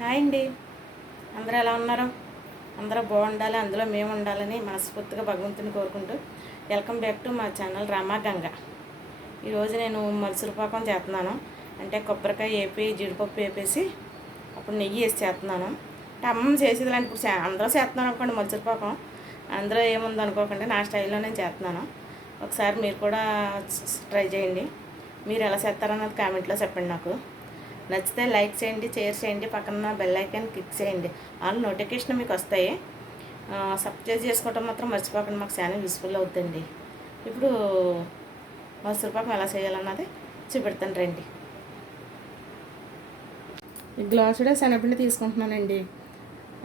Hi అండి. అందరూ ఎలా ఉన్నారు? అందరూ బాగుండాలి, అందులో మేము ఉండాలని మనస్ఫూర్తిగా భగవంతుని కోరుకుంటూ వెల్కమ్ బ్యాక్ టు మా ఛానల్ రామా గంగ. ఈరోజు నేను మరుసూరు పాకం చేస్తున్నాను. అంటే కొబ్బరికాయ వేపి జీడిపప్పు వేపేసి అప్పుడు నెయ్యి వేసి చేస్తున్నాను. అంటే అమ్మమ్మ చేసేది లాంటి ఇప్పుడు అందరూ చేస్తున్నాను అనుకోండి మరుసూరు పాకం. అందులో ఏముంది అనుకోకండి, నా స్టైల్లో నేను చేస్తున్నాను. ఒకసారి మీరు కూడా ట్రై చేయండి. మీరు ఎలా చేస్తారన్నది కామెంట్లో చెప్పండి నాకు. నచ్చితే లైక్ చేయండి, షేర్ చేయండి, పక్కన బెల్ ఐకాన్ క్లిక్ చేయండి. ఆల్ నోటిఫికేషన్ మీకు వస్తాయి. సబ్స్క్రైబ్ చేసుకోవటం మాత్రం మర్చిపోకండి, మాకు ఛానల్ యూస్ఫుల్ అవుతుంది. ఇప్పుడు మైసూర్ పాకం ఎలా చేయాలన్నది చూపెడతాను రండి. ఈ గ్లాసుడే శనగపిండి తీసుకుంటున్నానండి,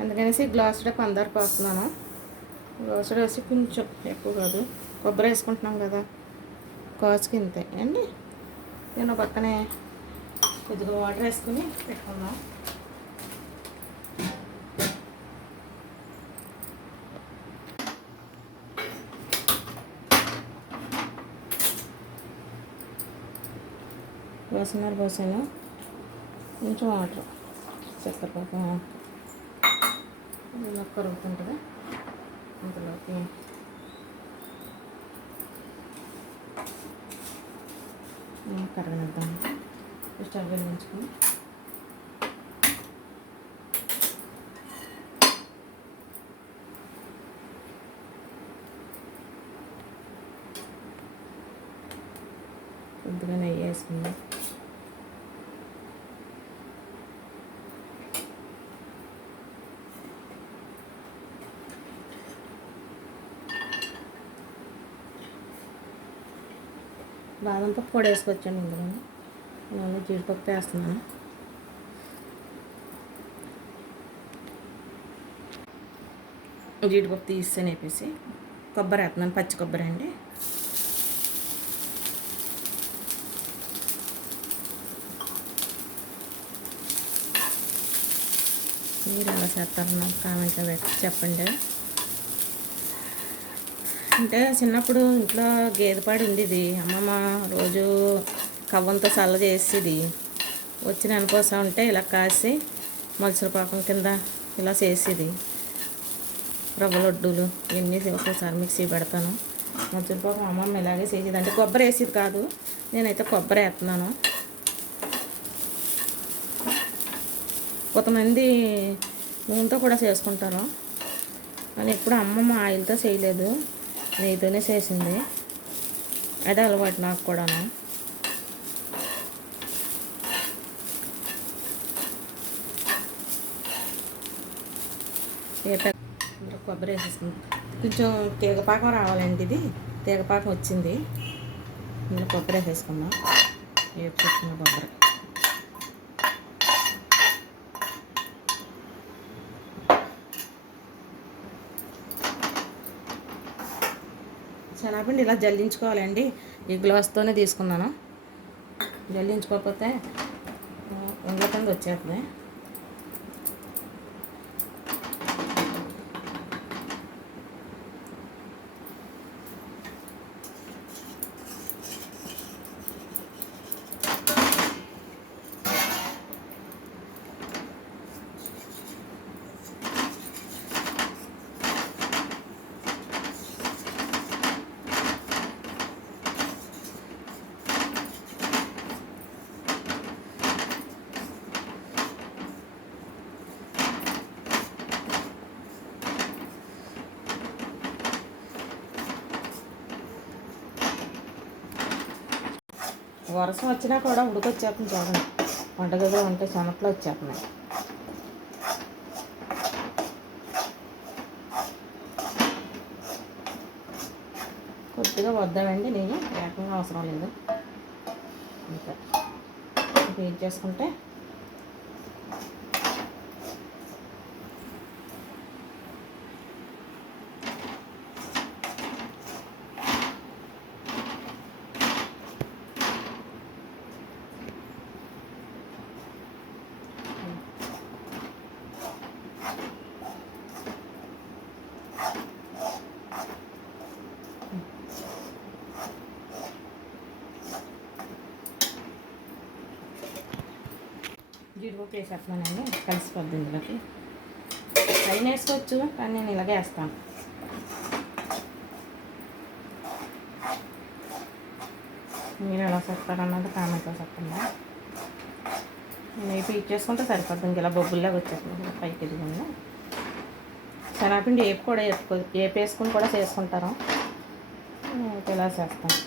అందుకనేసి గ్లాసుడే పందారు పోస్తున్నాను. గ్లాసుడే వేసి కొంచెం ఎక్కువ కాదు, కొబ్బరి వేసుకుంటున్నాం కదా, కాచుకి ఇంతే అండి. నేను పక్కనే కొద్దిగా వాటర్ వేసుకుని పెట్టుకుందాం. పోసాను కొంచెం వాటర్, చక్కెర పాకం ఇలా కరుగుతుంటుంది. అందులోకి కరగనిద్దాం. స్టవ్ వెలిగించుకొని కొద్దిగా నెయ్యి వేసుకుందాం. బాదం పప్పు కూడా వేసుకొచ్చాను ఇందులో. నేను జీడిపప్పు వేస్తున్నాను. జీడిపప్పు తీసేసి వేపేసి కొబ్బరి వేస్తున్నాను, పచ్చి కొబ్బరి అండి. మీరు ఎలా చేస్తారు నాకు కామెంట్లో పెట్టి చెప్పండి. అంటే చిన్నప్పుడు ఇంట్లో గేదె పాడి ఉండేది. అమ్మమ్మ రోజు కవ్వంతో చల్ల చేసేది. వచ్చిన అనుకోసం ఉంటే ఇలా కాసి మలుసుల పాకం కింద ఇలా చేసేది. రవ్వ లడ్డూలు ఇవన్నీ ఒక్కోసారి మిక్సీ పెడతాను. మలుసుల పాకం అమ్మమ్మ ఇలాగే చేసేది. అంటే కొబ్బరి వేసేది కాదు, నేనైతే కొబ్బరి వేస్తున్నాను. కొంతమంది నూనెతో కూడా చేసుకుంటారు, కానీ ఎప్పుడు అమ్మమ్మ ఆయిల్తో చేయలేదు, నెయ్యితోనే చేసింది. అదే అలవాటు నాకు కూడాను. కొబ్బరి వేసేస్తుంది. కొంచెం తీగపాకం రావాలండి. ఇది తీగపాకం వచ్చింది. ఇందులో కొబ్బరి వేసేసుకుందాం. వేపుకొచ్చిన కొబ్బరి శనగపిండి ఇలా జల్లించుకోవాలండి. ఈ గ్లాస్తోనే తీసుకున్నాను. జల్లించుకోకపోతే ఉండల కింద వచ్చేస్తుంది. వర్షం వచ్చినా కూడా ఉడికొచ్చేస్తుంది చూడండి. వంటగదిలో ఉంటే చెమట్లు వచ్చేస్తున్నాయి. కొద్దిగా వద్దామండి, నేను ఏకంగా అవసరం లేదు. ఇంకా హీట్ చేసుకుంటే జీడిపప్పు వేసేస్తున్నానండి, కలిసిపోద్ది ఇందులోకి. పైన వేసుకోవచ్చు కానీ నేను ఇలాగే వేస్తాను. మీరు ఎలా చేస్తారన్నది కామెంట్లో చెప్పండి. నేను వేపి ఇచ్చేసుకుంటే సరిపోతుంది. ఇంక ఇలా బొబ్బుల్లాగా వచ్చేస్తుంది పైకి ఎదిగింది. శనగపిండి ఏపి కూడా వేపేసుకుని కూడా చేసుకుంటారు. ఇలా చేస్తాను.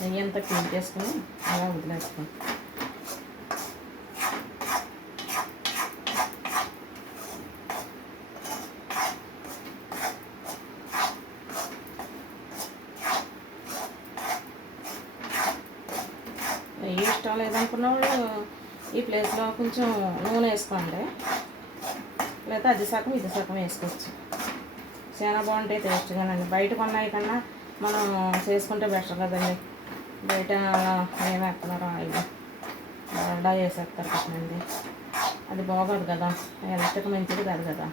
నెయ్యి అంతా క్లీన్ చేసుకుని అలా వదిలేస్తాం. నెయ్యి ఇష్టం లేదనుకున్న వాళ్ళు ఈ ప్లేస్లో కొంచెం నూనె వేసుకోండి, లేదా అది సగం ఇది సగం వేసుకోవచ్చు. చాలా బాగుంటాయి టేస్ట్గానండి. బయట కొన్నాయి కన్నా మనం చేసుకుంటే బెటర్ కదండి. బయట ఏమి వేస్తున్నారో ఆయిల్ డా వేసేస్తారు కదండి, అది బాగోదు కదా, హెల్త్కి మంచిది కాదు కదా.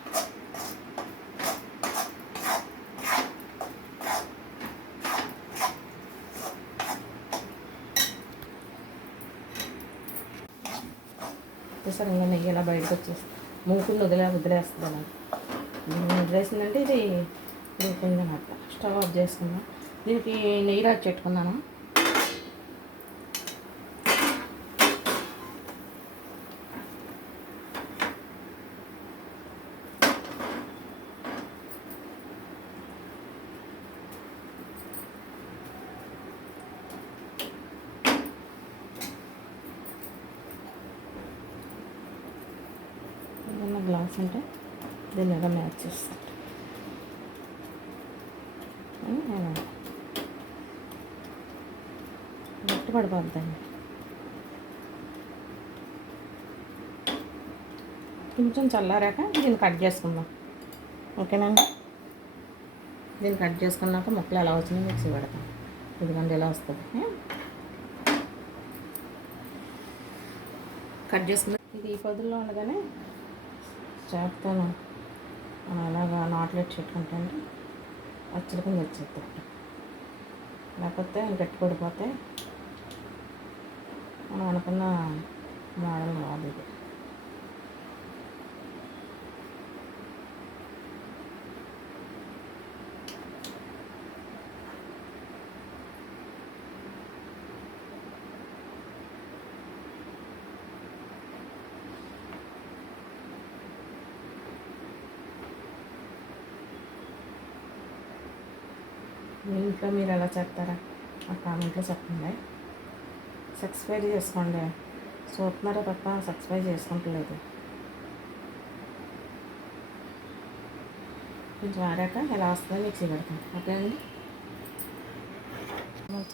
సరే ఇంకా నెయ్యి ఇలా బయటకు వచ్చేస్తుంది. మూకుని వదిలేస్తుంది అలా. వదిలేసిందంటే ఇది ఉడికింది అన్నమాట. స్టవ్ ఆఫ్ చేసుకున్నాం. దీనికి నెయ్యి రాసి పెట్టుకున్నాను. ఏదన్నా గ్లాస్ ఉంటే దీన్ని ఎలా మ్యాచ్ చేస్తాను. గట్టి పడిపోద్దండి. కొంచెం చల్లారాక దీన్ని కట్ చేసుకుందాం. ఓకేనండి. దీన్ని కట్ చేసుకున్నాక ముక్కలు ఎలా వచ్చినాయి మిక్సీ పెడతాం. ఇదిగోండి ఎలా వస్తుంది కట్ చేసుకున్నా. ఇది ఈ పొద్దుల్లో ఉండగానే చేస్తాను అలాగా నాట్లెట్ చెట్టుకుంటాను. అచ్చలకుండా వచ్చేస్తాను, లేకపోతే గట్టి పడిపోతే మనం అనుకున్న మోడల్ రాదు. ఇది మీ ఇంట్లో మీరు ఎలా చేస్తారా ఆ కామెంట్లో చెప్పండి. సబ్స్క్రైబ్ చేసుకోండి. చూస్తున్నారో తప్ప సబ్స్క్రైబ్ చేసుకుంటలేదు. కొంచెం ఆరాక ఎలా వస్తుందో మిక్సీ పెడతాం. ఓకే అండి.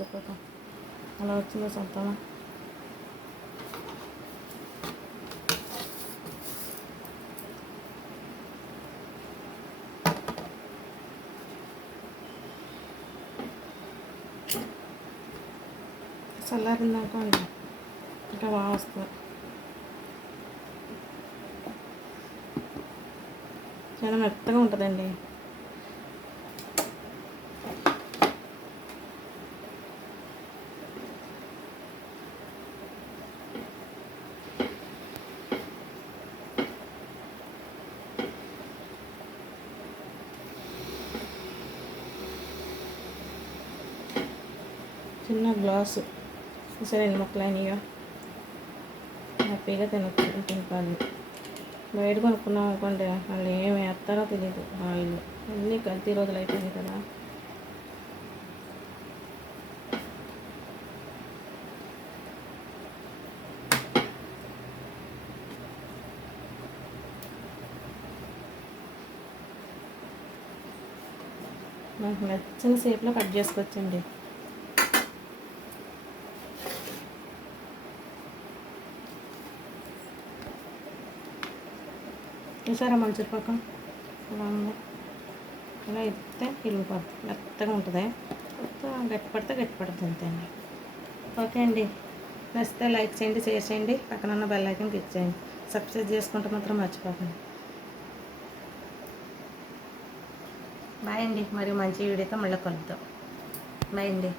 చెప్పక అలా వచ్చిందో చెప్తామా. చల్లారిందాక ఇంకా బాగా వస్తుంది. చాలా మెత్తగా ఉంటుందండి. చిన్న గ్లాసు సరే ఎన్ని ముక్కలు అయినాయో హ్యాపీగా తినపాలి. బయట కొనుక్కున్నాం అనుకోండి వాళ్ళు ఏమి వేస్తారో తెలియదు. ఆయిల్ అన్నీ కల్తీ రోజులు అయిపోయింది కదా. నాకు నచ్చిన షేప్లో కట్ చేసుకోవచ్చండి. చూసారా మంచిర్పాకం ఇలా ఉంది. ఇలా ఇస్తే ఇరిగిపోద్ది, మెత్తగా ఉంటుంది. గట్టి పడితే అంతే అండి. ఓకే అండి, నచ్చితే లైక్ చేయండి, షేర్ చేయండి, పక్కన ఉన్న బెల్ ఐకాన్ క్లిక్ చేయండి. సబ్స్క్రైబ్ చేసుకుంటే మాత్రం మర్చిపోకండి. బాయ్ అండి, మరియు మంచి వీడియోతో మళ్ళీ కలుద్దాం. బాయ్ అండి.